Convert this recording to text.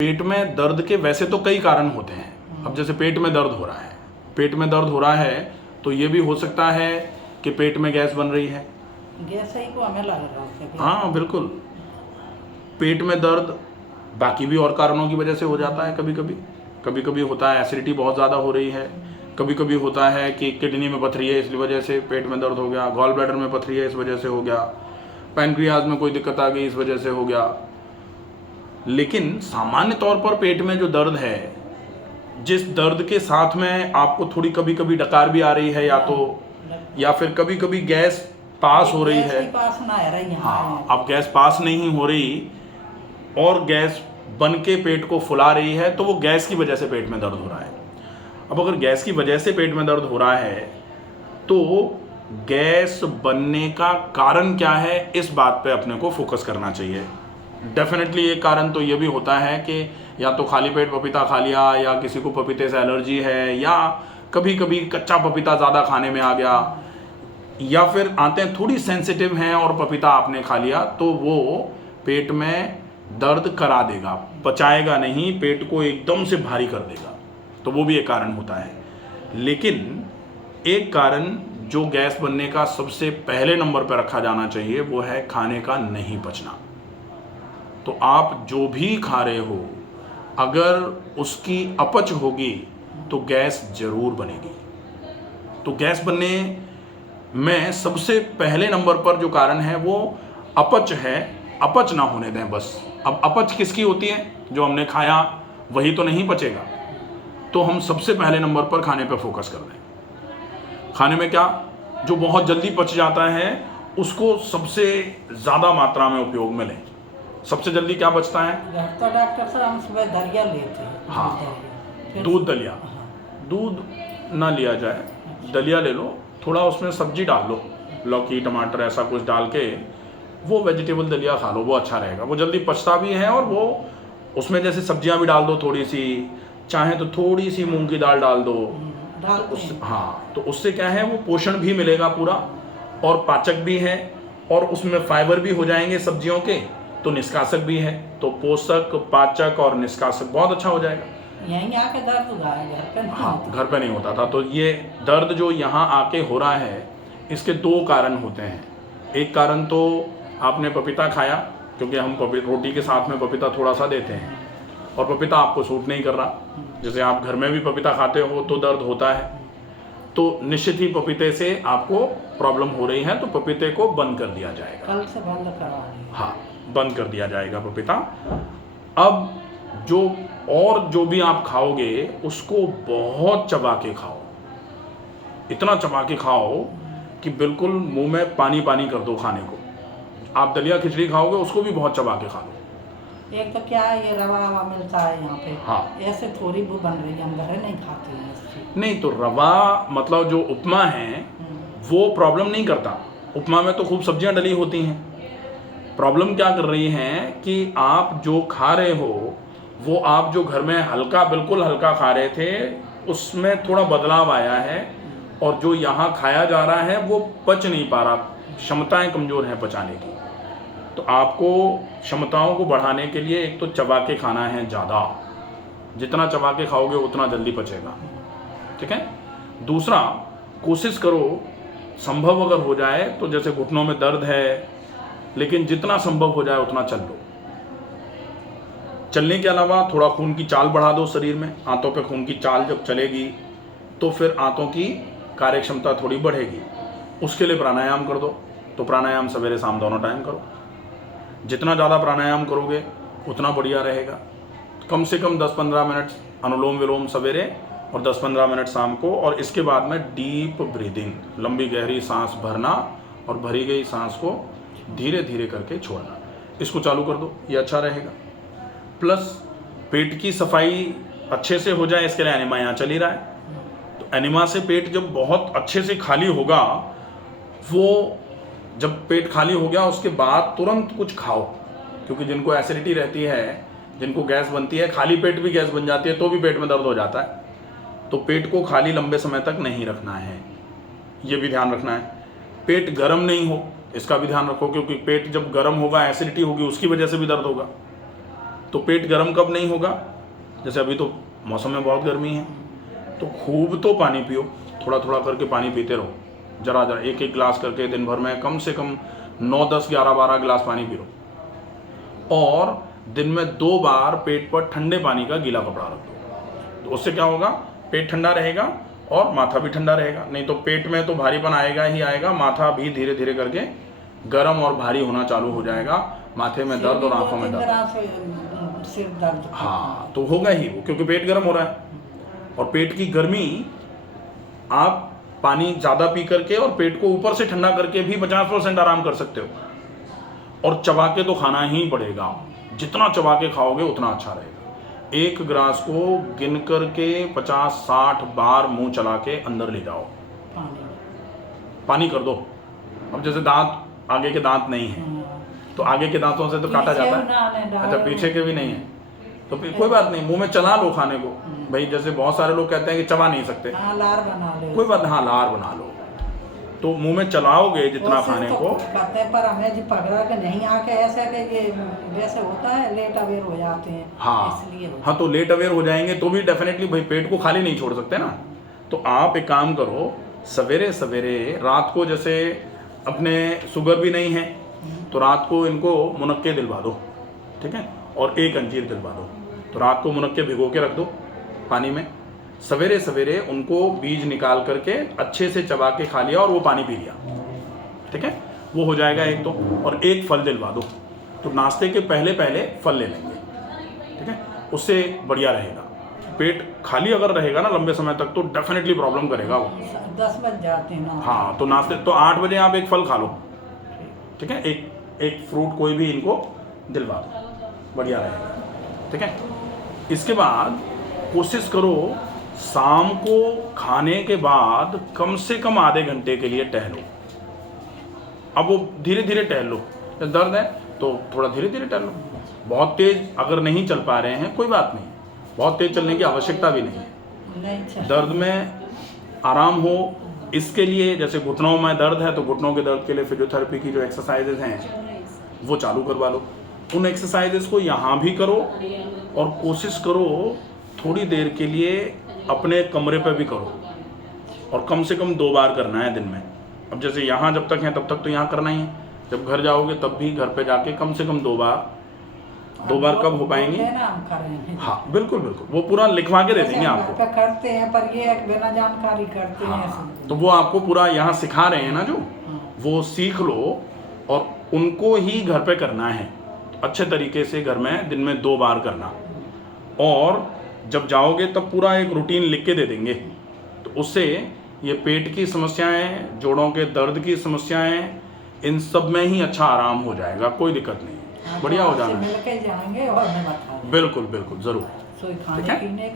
पेट में दर्द के वैसे तो कई कारण होते हैं। अब जैसे पेट में दर्द हो रहा है, पेट में दर्द हो रहा है तो ये भी हो सकता है कि पेट में गैस बन रही है। गैस ही को हमें लग रहा है। हाँ बिल्कुल, पेट में दर्द बाकी भी और कारणों की वजह से हो जाता है। कभी कभी होता है एसिडिटी बहुत ज़्यादा हो रही है, कभी कभी होता है कि किडनी में पथरी है इसलिए वजह से पेट में दर्द हो गया, गॉल ब्लैडर में पथरी है इस वजह से हो गया, पैनक्रियाज में कोई दिक्कत आ गई इस वजह से हो गया। लेकिन सामान्य तौर पर पेट में जो दर्द है, जिस दर्द के साथ में आपको थोड़ी कभी कभी डकार भी आ रही है या फिर कभी कभी गैस पास हो रही है। पास ना आ रही है। हाँ, अब गैस पास नहीं हो रही और गैस बन के पेट को फुला रही है तो वो गैस की वजह से पेट में दर्द हो रहा है। अब अगर गैस की वजह से पेट में दर्द हो रहा है तो गैस बनने का कारण क्या है, इस बात पे अपने को फोकस करना चाहिए। डेफिनेटली एक कारण तो ये भी होता है कि या तो खाली पेट पपीता खा लिया, या किसी को पपीते से एलर्जी है, या कभी कभी कच्चा पपीता ज़्यादा खाने में आ गया, या फिर आंतें थोड़ी सेंसिटिव हैं और पपीता आपने खा लिया तो वो पेट में दर्द करा देगा, पचाएगा नहीं, पेट को एकदम से भारी कर देगा, तो वो भी एक कारण होता है। लेकिन एक कारण जो गैस बनने का सबसे पहले नंबर पर रखा जाना चाहिए वो है खाने का नहीं पचना। तो आप जो भी खा रहे हो अगर उसकी अपच होगी तो गैस जरूर बनेगी। तो गैस बनने में सबसे पहले नंबर पर जो कारण है वो अपच है, अपच ना होने दें बस। अब अपच किसकी होती है? जो हमने खाया वही तो नहीं पचेगा, तो हम सबसे पहले नंबर पर खाने पर फोकस कर दें। खाने में क्या जो बहुत जल्दी पच जाता है उसको सबसे ज़्यादा मात्रा में उपयोग में लें। सबसे जल्दी क्या बचता है? तो डॉक्टर साहब हम सुबह दलिया लेते हैं। हाँ, दूध दलिया। दूध ना लिया जाए, दलिया ले लो, थोड़ा उसमें सब्जी डाल लो, लौकी टमाटर ऐसा कुछ डाल के वो वेजिटेबल दलिया खा लो, वो अच्छा रहेगा। वो जल्दी पचता भी है और वो उसमें जैसे सब्जियां भी डाल दो थोड़ी सी, चाहे तो थोड़ी सी मूंग की दाल डाल दो, तो उससे क्या है वो पोषण भी मिलेगा पूरा और पाचक भी है और उसमें फाइबर भी हो जाएंगे सब्जियों के, तो निष्कासक भी है, तो पोषक पाचक और निष्कासक बहुत अच्छा हो जाएगा। यहीं आके दर्द हुआ है, घर पे नहीं। हाँ, घर पे नहीं होता था। तो ये दर्द जो यहाँ आके हो रहा है इसके दो कारण होते हैं। एक कारण तो आपने पपीता खाया, क्योंकि हम रोटी के साथ में पपीता थोड़ा सा देते हैं और पपीता आपको सूट नहीं कर रहा। जैसे आप घर में भी पपीता खाते हो तो दर्द होता है, तो निश्चित ही पपीते से आपको प्रॉब्लम हो रही है, तो पपीते को बंद कर दिया जाएगा। कल से बंद करवा दें। हाँ, बंद कर दिया जाएगा पपीता। अब जो भी आप खाओगे उसको बहुत चबा के खाओ, इतना चबा के खाओ कि बिल्कुल मुंह में पानी पानी कर दो खाने को। आप दलिया खिचड़ी खाओगे उसको भी बहुत चबा के खा लो। एक तो क्या है, ये रवा ववा मिलता है यहाँ पे। हाँ, ऐसे थोड़ी वो बन रही है, हम घर नहीं खाते हैं इसकी। नहीं तो रवा मतलब जो उपमा है वो प्रॉब्लम नहीं करता। उपमा में तो खूब सब्जियां डली होती हैं। प्रॉब्लम क्या कर रही हैं कि आप जो खा रहे हो वो आप जो घर में हल्का, बिल्कुल हल्का खा रहे थे उसमें थोड़ा बदलाव आया है और जो यहाँ खाया जा रहा है वो पच नहीं पा रहा, क्षमताएं कमज़ोर हैं पचाने की। तो आपको क्षमताओं को बढ़ाने के लिए एक तो चबा के खाना है ज़्यादा, जितना चबा के खाओगे उतना जल्दी पचेगा, ठीक है। दूसरा, कोशिश करो संभव अगर हो जाए तो, जैसे घुटनों में दर्द है लेकिन जितना संभव हो जाए उतना चल लो। चलने के अलावा थोड़ा खून की चाल बढ़ा दो शरीर में। आंतों पे खून की चाल जब चलेगी तो फिर आंतों की कार्य क्षमता थोड़ी बढ़ेगी। उसके लिए प्राणायाम कर दो। तो प्राणायाम सवेरे शाम दोनों टाइम करो। जितना ज़्यादा प्राणायाम करोगे उतना बढ़िया रहेगा। कम से कम 10-15 मिनट अनुलोम विलोम सवेरे और 10-15 मिनट शाम को, और इसके बाद में डीप ब्रीदिंग, लंबी गहरी सांस भरना और भरी गई सांस को धीरे धीरे करके छोड़ना, इसको चालू कर दो, ये अच्छा रहेगा। प्लस पेट की सफाई अच्छे से हो जाए, इसके लिए एनिमा यहाँ चल ही रहा है। तो एनिमा से पेट जब बहुत अच्छे से खाली होगा, वो जब पेट खाली हो गया उसके बाद तुरंत कुछ खाओ, क्योंकि जिनको एसिडिटी रहती है, जिनको गैस बनती है, खाली पेट भी गैस बन जाती है तो भी पेट में दर्द हो जाता है। तो पेट को खाली लंबे समय तक नहीं रखना है, ये भी ध्यान रखना है। पेट गर्म नहीं हो इसका भी ध्यान रखो, क्योंकि पेट जब गर्म होगा एसिडिटी होगी उसकी वजह से भी दर्द होगा। तो पेट गर्म कब नहीं होगा, जैसे अभी तो मौसम में बहुत गर्मी है, तो खूब तो पानी पियो, थोड़ा थोड़ा करके पानी पीते रहो, जरा जरा एक एक गिलास करके दिन भर में कम से कम 9, 10, 11, 12 गिलास पानी पियो। और दिन में 2 बार पेट पर ठंडे पानी का गीला कपड़ा रख दो, तो उससे क्या होगा, पेट ठंडा रहेगा और माथा भी ठंडा रहेगा। नहीं तो पेट में तो भारीपन आएगा ही आएगा, माथा भी धीरे धीरे करके गर्म और भारी होना चालू हो जाएगा, माथे में दर्द और आंखों में दर्द, सिर दर्द। हाँ तो होगा ही वो, क्योंकि पेट गर्म हो रहा है। और पेट की गर्मी आप पानी ज़्यादा पी करके और पेट को ऊपर से ठंडा करके भी 50% आराम कर सकते हो। और चबा के तो खाना ही पड़ेगा, जितना चबा के खाओगे उतना अच्छा रहेगा। एक गिलास को गिन करके 50-60 बार मुंह चला के अंदर ले जाओ, पानी कर दो। अब जैसे दांत, आगे के दांत नहीं है तो आगे के दांतों से तो काटा जाता है, अच्छा पीछे के भी नहीं है तो कोई बात नहीं, मुंह में चला लो खाने को। भाई जैसे बहुत सारे लोग कहते हैं कि चबा नहीं सकते, लार बना लो, कोई बात, हाँ लार बना लो, तो मुंह में चलाओगे जितना खाने को। कहते हैं पर हमें जी पकड़ा के नहीं आके ऐसा कि ये वैसे होता है, लेट अवेयर हो जाते हैं। हाँ इसलिए हाँ, तो लेट अवेयर हो जाएंगे तो भी डेफिनेटली भाई पेट को खाली नहीं छोड़ सकते ना। तो आप एक काम करो, सवेरे सवेरे रात को, जैसे अपने शुगर भी नहीं है तो रात को इनको मुनक्के दिलवा दो, ठीक है, और 1 अंजीर दिलवा दो। तो रात को मुनक्के भिगो के रख दो पानी में, सवेरे सवेरे उनको बीज निकाल करके अच्छे से चबा के खा लिया और वो पानी पी लिया, ठीक है, वो हो जाएगा एक तो। और 1 फल दिलवा दो, तो नाश्ते के पहले पहले फल ले लेंगे, ठीक है, उससे बढ़िया रहेगा। पेट खाली अगर रहेगा ना लंबे समय तक तो डेफिनेटली प्रॉब्लम करेगा वो। 10 बज जाते हैं ना। हाँ तो नाश्ते तो 8 बजे आप 1 फल खा लो, ठीक है, एक फ्रूट कोई भी इनको दिलवा दो, बढ़िया रहेगा, ठीक है। इसके बाद कोशिश करो शाम को खाने के बाद कम से कम आधे घंटे के लिए टहलो। अब वो धीरे धीरे टहल लो, जब दर्द है तो थोड़ा धीरे धीरे टहलो, बहुत तेज अगर नहीं चल पा रहे हैं कोई बात नहीं, बहुत तेज चलने की आवश्यकता भी नहीं है। दर्द में आराम हो इसके लिए, जैसे घुटनों में दर्द है तो घुटनों के दर्द के लिए फिजियोथेरेपी की जो एक्सरसाइजेज हैं वो चालू करवा लो। उन एक्सरसाइजेस को यहाँ भी करो और कोशिश करो थोड़ी देर के लिए अपने कमरे पे भी करो, और कम से कम 2 बार करना है दिन में। अब जैसे यहाँ जब तक हैं तब तक तो यहाँ करना ही है, जब घर जाओगे तब भी घर पे जाके कम से कम 2 बार। 2 बार कब हो पाएंगी? हाँ बिल्कुल बिल्कुल, वो पूरा लिखवा के दे देंगे आपको। करते हैं पर ये बिना जानकारी करते हैं। हाँ, तो वो आपको पूरा यहाँ सिखा रहे हैं ना, जो वो सीख लो और उनको ही घर पे करना है, अच्छे तरीके से घर में दिन में 2 बार करना। और जब जाओगे तब पूरा एक रूटीन लिख के दे देंगे, तो उससे ये पेट की समस्याएं, जोड़ों के दर्द की समस्याएं, इन सब में ही अच्छा आराम हो जाएगा, कोई दिक्कत नहीं, बढ़िया हो जाना। मिलके जाएंगे और मैं बता बिल्कुल बिल्कुल जरूर, खाने पीने